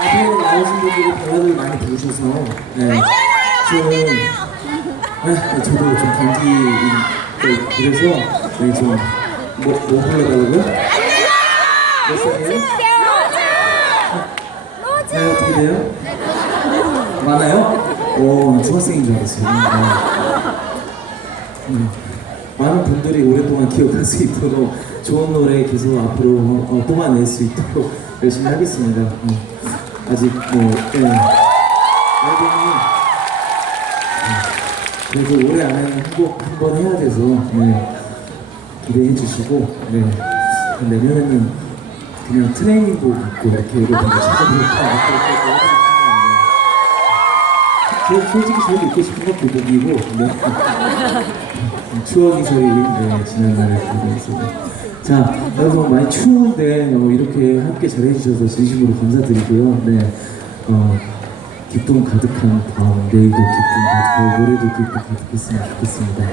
앞에 나오신 분들이 발라드를 많이 부르셔서 네. 저는 네, 저도 좀 감기 네, 그래서 네, 좀뭐 뭐 불러달라고요? 몇 살이에요? 네, 어떻게 돼요? 많아요? 오, 중학생인 줄 알았어요. 네. 음, 많은 분들이 오랫동안 기억할 수 있도록 좋은 노래 계속 앞으로 어, 뽑아낼 수 있도록 열심히 하겠습니다. 음, 아직 뭐, 네. 앨범이 네. 그래도 올해 안에 한곡 한 번 해야 돼서 네. 기대해 주시고 네. 내년에는 그냥 트레이닝복 입고 이렇게 여러분들 찾아볼까 저 솔직히 저도 입고 싶은 건 교복이고 네. 추억이 저희 네, 지난날에 보내서 자 여러분 많이 추운데 어, 이렇게 함께 잘해주셔서 진심으로 감사드리고요 네 어, 기쁨 가득한 밤 내일도 기쁨 가득하고 모레도 기쁨 가득했으면 좋겠습니다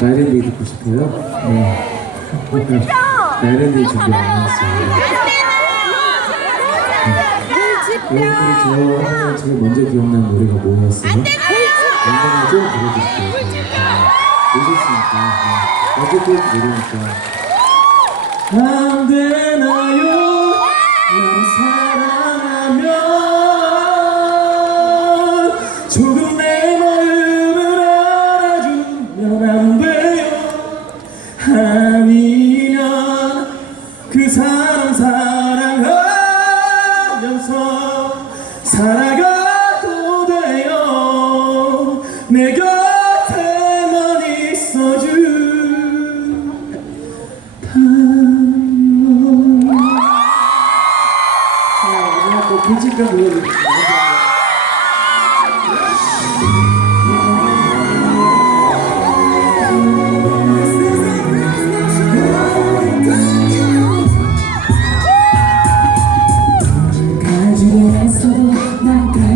나이랜데이 듣고 싶어요? 네 나이랜데이 준비 안 했어요 여러분들이 저 하면 제일 먼저 기억나는 노래가 뭐였어요? 영광을 좀 들어줄게요. 오셨으니까. 네. 어쨌든 모르니까. 안 되나요?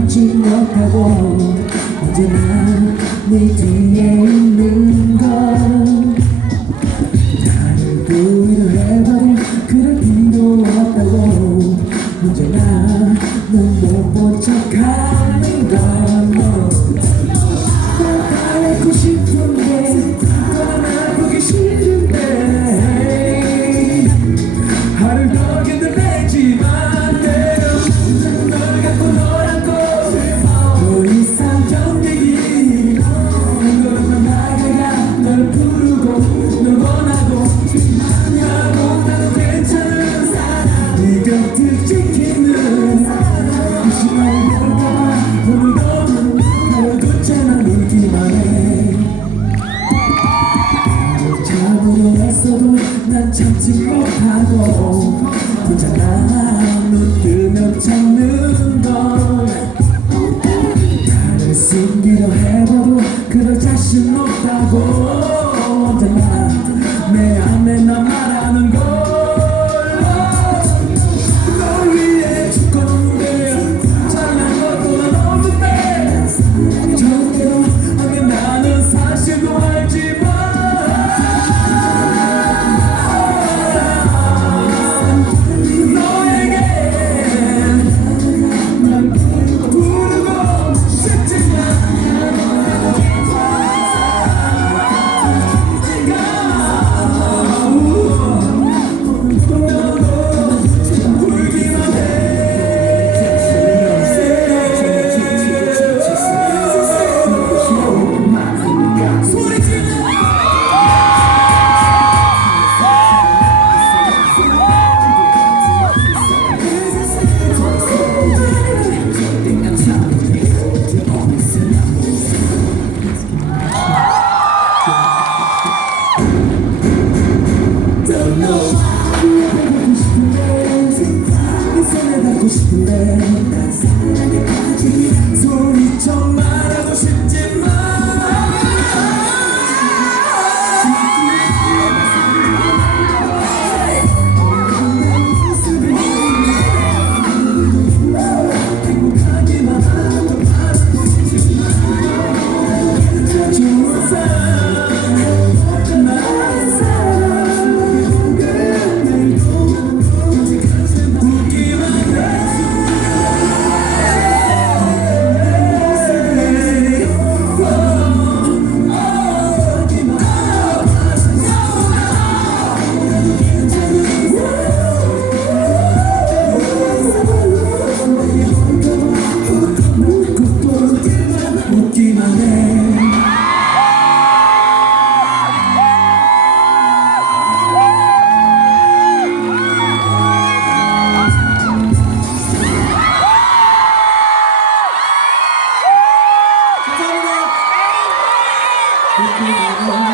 갖지 못하고 언제나 네 뒤에 있는 걸 다른 부위를 해봐도 난 참지 싶은데 난 사랑해까지 소리쳐 말하고 싶지만 你懂得